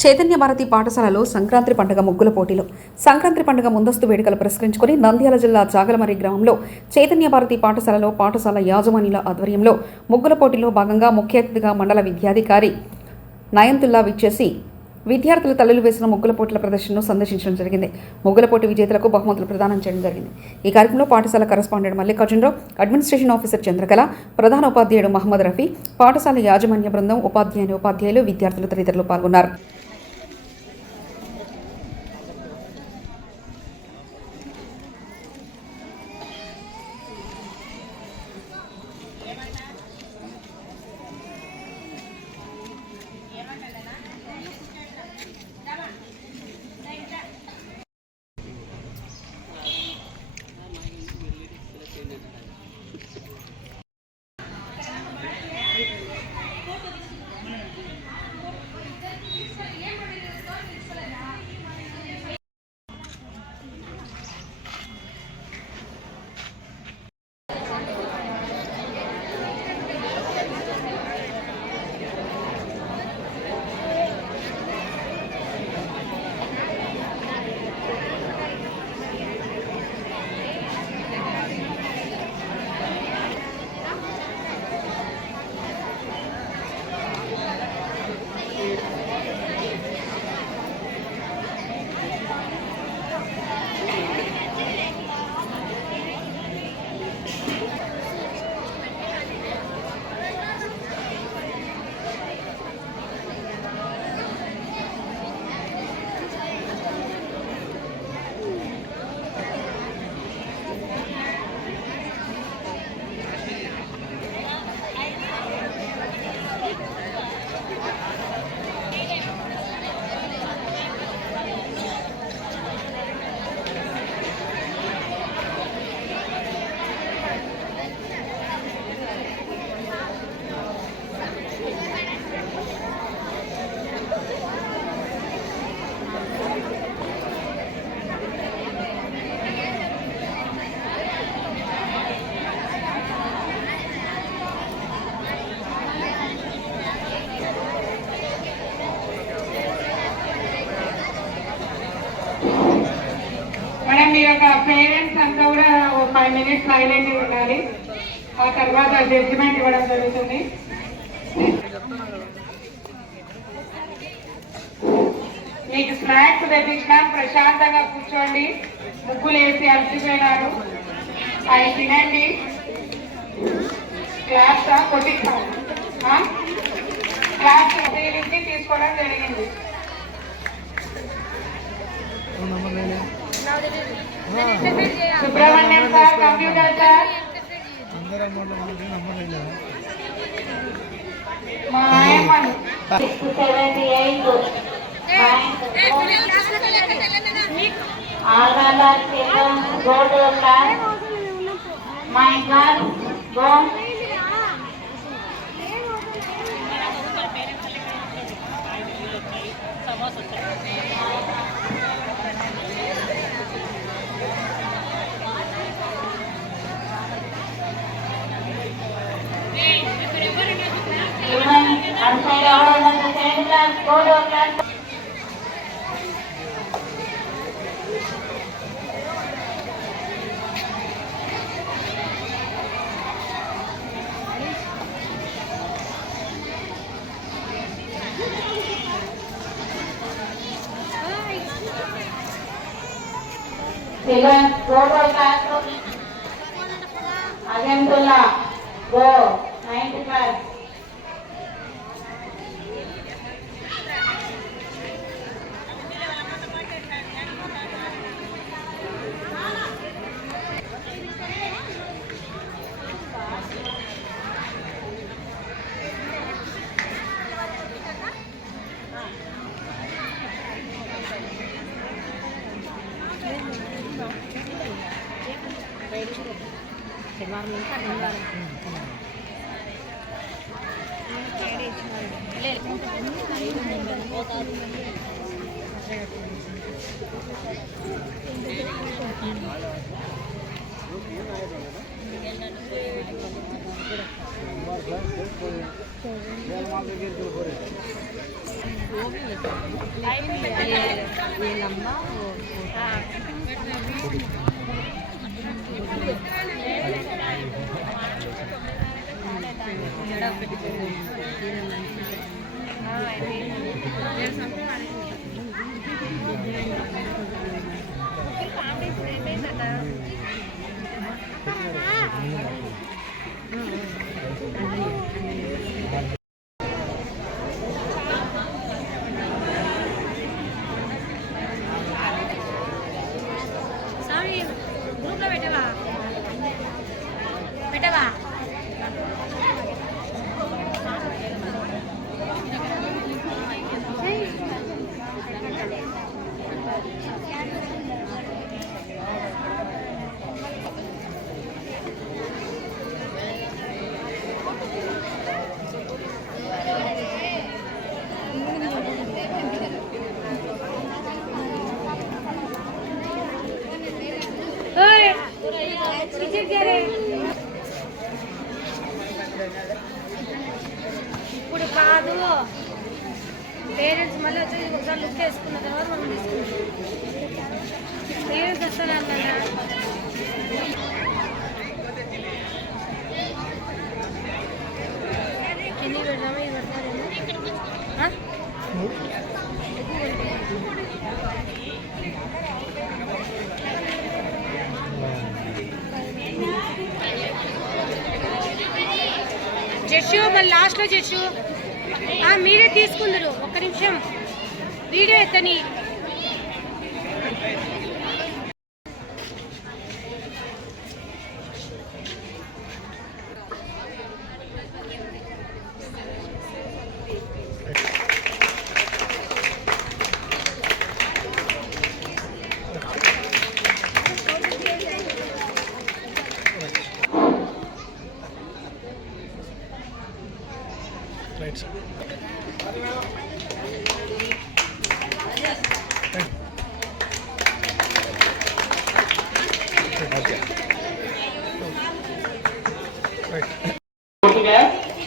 చైతన్య భారతి పాఠశాలలో సంక్రాంతి పండుగ ముగ్గుల పోటీలు. సంక్రాంతి పండుగ ముందస్తు వేడుకలు పురస్కరించుకుని నంద్యాల జిల్లా జాగలమర్రి గ్రామంలో చైతన్య భారతి పాఠశాలలో పాఠశాల యాజమాన్యుల ఆధ్వర్యంలో ముగ్గుల పోటీలో భాగంగా ముఖ్య అతిథిగా మండల విద్యాధికారి నయంతుల్లా విచ్చేసి విద్యార్థుల తల్లులు వేసిన ముగ్గుల పోటీల ప్రదర్శనను సందర్శించడం జరిగింది. ముగ్గుల పోటీ విజేతలకు బహుమతులు ప్రదానం చేయడం జరిగింది. ఈ కార్యక్రమంలో పాఠశాల correspondent Mallikarjunarao, administration officer Chandrakala, ప్రధాన ఉపాధ్యాయుడు మహమ్మద్ రఫీ, పాఠశాల యాజమాన్య బృందం, ఉపాధ్యాయులు, విద్యార్థులు తదితరులు పాల్గొన్నారు. మీరు ఒక పేరెంట్స్ అంతా కూడా 5 minutes సైలెంట్ ఉండాలి. ఆ తర్వాత జడ్జిమెంట్ ఇవ్వడం జరుగుతుంది. మీకు స్నాక్స్ తెప్పించినా ప్రశాంతంగా కూర్చోండి. ముగ్గులు వేసి అలసిపోయినారు, అవి తినండి. క్లాస్ కొట్టిస్తాం, క్లాస్ ఉపయోగించి తీసుకోవడం జరిగింది. సుబ్రహ్మణ్యం సార్, కంప్యూటర్ సార్, మా ఆయమ్మను 78 go to class. My God, go. Outside all of the second class, go to class. Children, go to classroom. Ajantullah, go. 9th class. ఇప్పుడు కాదు, పేరెంట్స్ మళ్ళీ వచ్చి ఒకసారి లుక్ వేసుకున్న తర్వాత మనం తీసుకుంటాం. పేరెంట్స్ వస్తానే అన్నా ఎన్ని పెడదామా? ఇది పెడతారేమో. జడ్షు మళ్ళీ లాస్ట్లో జడ్షు మీరే తీసుకుందరు. ఒక్క నిమిషం వీడియో ఎత్తని. Right, sir.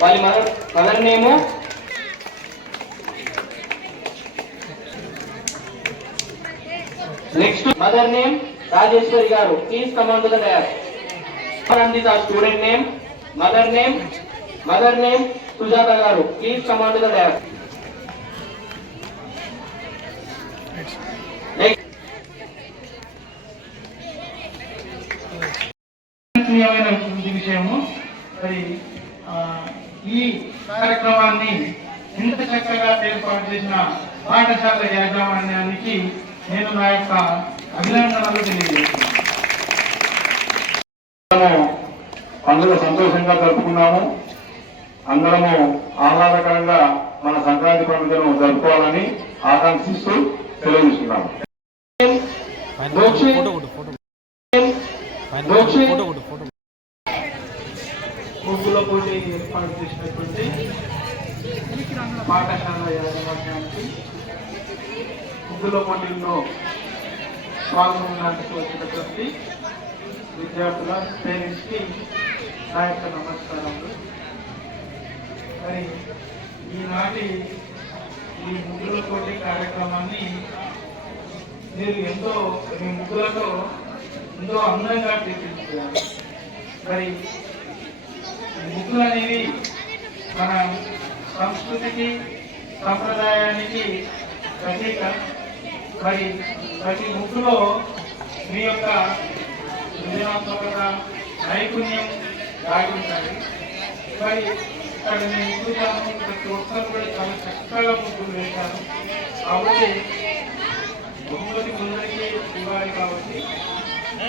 వాళ్ళ mother name next mother name Rajeshwari గారు. Please come on to the dais. Student name mother name Sujatha గారు. Please come on to the dais. విషయము మరి ఈ కార్యక్రమాన్ని ఇంత చక్కగా ఏర్పాటు చేసిన పాఠశాల యాజమాన్యానికి నేను నా యొక్క అభినందనలు తెలియజేస్తున్నాను. పండుగ సంతోషంగా జరుపుకున్నాము. అందరము ఆహ్లాదకరంగా మన సంక్రాంతి పండుగను జరుపుకోవాలని ఆకాంక్షిస్తూ తెలియజేస్తున్నాము. ముగ్గుల పోటీ ఏర్పాటు చేసినటువంటి పాఠశాల యాజమాన్యానికి, ముగ్గుల పోటీల్లో పాల్గొనడానికి వచ్చినటువంటి విద్యార్థుల పేరెంట్స్కి నా యొక్క నమస్కారాలు. మరి ఈనాటి ఈ ముగ్గుల పోటీ కార్యక్రమాన్ని మీరు మీ ముగ్గులతో ఎంతో అందంగా తీర్చిదిద్దారు. మరి ముగ్గులు అనేవి మన సంస్కృతికి సంప్రదాయానికి ప్రతీక. మరి ప్రతి ముగ్గులో మీ యొక్క సృజనాత్మకత, నైపుణ్యం దాగి ఉంటాయి. మరి ఇక్కడ నేను చూసాను, ప్రతి ఒక్కరు కూడా చాలా చక్కగా ముగ్గులు వేశారు. కాబట్టి బహుమతి ముందరికి ఇవ్వాలి కాబట్టి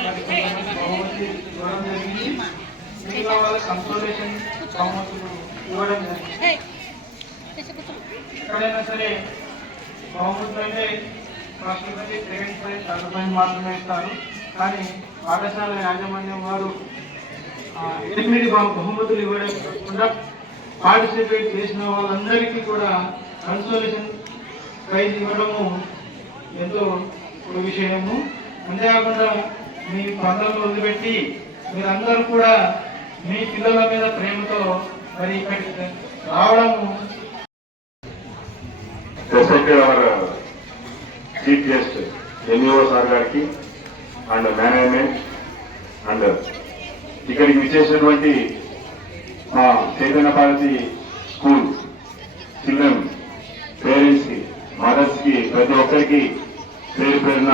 మరి కొంతమంది బహుమతి ఇవ్వడం జరిగింది. మిగతా వాళ్ళ కన్సల్టేషన్ బహుమతులు ఇవ్వడం జరిగింది. ఎక్కడైనా సరే బహుమతులు అంటే first prize, second prize, third prize మాత్రమే ఇస్తారు. కానీ పాఠశాల యాజమాన్యం వారు 8 బహుమతులు ఇవ్వడం కాకుండా పార్టిసిపేట్ చేసిన వాళ్ళందరికీ కూడా కన్సోలేషన్ ప్రైజ్ ఇవ్వడము ఎంతో విషయము. అంతేకాకుండా మీ పనులను వదిలిపెట్టి మీరందరూ కూడా మీ పిల్లల మీద ప్రేమతో మరి ఇక్కడికి రావడము respected our chief guest MEO sir గారికి అండ్ మేనేజ్మెంట్ అండ్ ఇక్కడికి విచ్చేసినటువంటి మా Chaitanya Bharati school children parents కి, మదర్స్ కి, ప్రతి ఒక్కరికి పేరు పేరున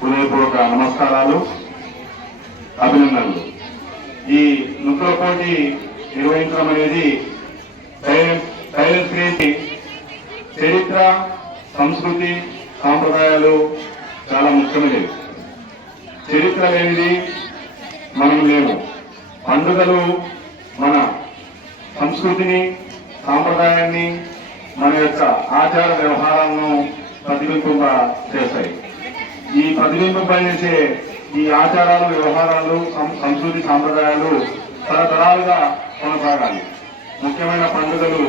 హృదయపూర్వక నమస్కారాలు, అభినందనలు. ఈ ముగ్గుల పోటీ నిర్వహించడం అనేది సైలెన్స్ క్రియేట్ చరిత్ర, సంస్కృతి, సాంప్రదాయాలు చాలా ముఖ్యమైనవి. చరిత్ర లేనిది మనం లేము. పండుగలు మన సంస్కృతిని, సాంప్రదాయాన్ని, మన యొక్క ఆచార వ్యవహారాలను ప్రతిబింబ చేస్తాయి. ఈ ప్రతిబింబింపజేసే ఈ ఆచారాలు, వ్యవహారాలు, సంస్కృతి, సాంప్రదాయాలు తరతరాలుగా కొనసాగాలి. ముఖ్యమైన పండుగలు,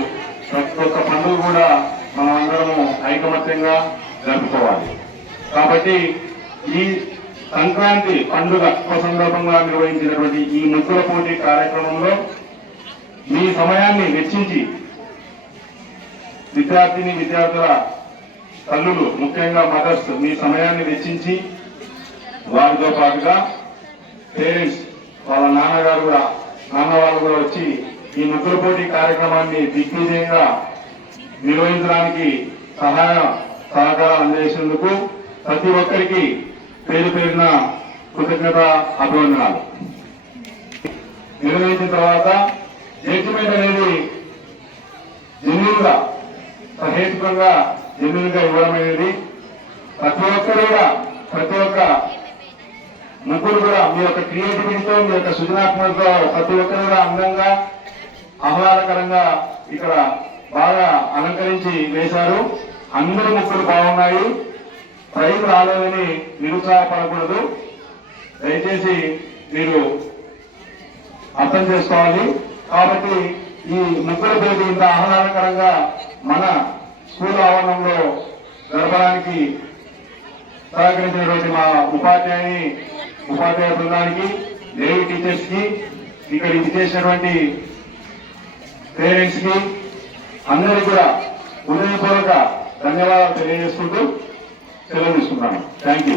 ప్రతి ఒక్క పండుగ కూడా మనం అందరము ఐకమత్యంగా జరుపుకోవాలి. కాబట్టి ఈ సంక్రాంతి పండుగ సందర్భంగా నిర్వహించినటువంటి ఈ ముగ్గుల పోటీ కార్యక్రమంలో మీ సమయాన్ని వెచ్చించి విద్యార్థుల తల్లులు, ముఖ్యంగా మదర్స్, మీ సమయాన్ని వెచ్చించి వారితో పాటుగా పేరెంట్స్, వాళ్ళ నాన్న వాళ్ళు కూడా వచ్చి ఈ ముగ్గుల పోటీ కార్యక్రమాన్ని దిగ్విజయంగా నిర్వహించడానికి సహకారం అందజేసేందుకు ప్రతి ఒక్కరికి పేరు పేరున కృతజ్ఞత, అభినందనాలు. నిర్వహించిన తర్వాత జడ్జిమెంట్ అనేది జెన్యూన్ గా, సహేతుకంగా, జెన్యూన్ గా ఇవ్వడం అనేది ప్రతి ఒక్క ముగ్గురు కూడా మీ యొక్క క్రియేటివిటీతో, మీ యొక్క సృజనాత్మకతో ప్రతి ఒక్కరు కూడా అందంగా, ఆహ్లాదకరంగా ఇక్కడ బాగా అలంకరించి వేశారు. అందరూ ముగ్గురు బాగున్నాయి. ప్రైజ్ రాలేదని నిరుత్సాహపడకూడదు. దయచేసి మీరు అర్థం చేసుకోవాలి. కాబట్టి ఈ ముగ్గురు పోటీ ఇంత ఆహ్లాదకరంగా మన స్కూల్ ఆవరణంలో జరపడానికి సహకరించినటువంటి మా ఉపాధ్యాయ బృందానికి, లేడీ టీచర్స్ కి, ఇక్కడ ఇచ్చేసినటువంటి పేరెంట్స్ కి అందరికీ కూడా హృదయపూర్వక ధన్యవాదాలు తెలియజేసుకుంటూ సెలవు తీసుకుంటాను. Thank you.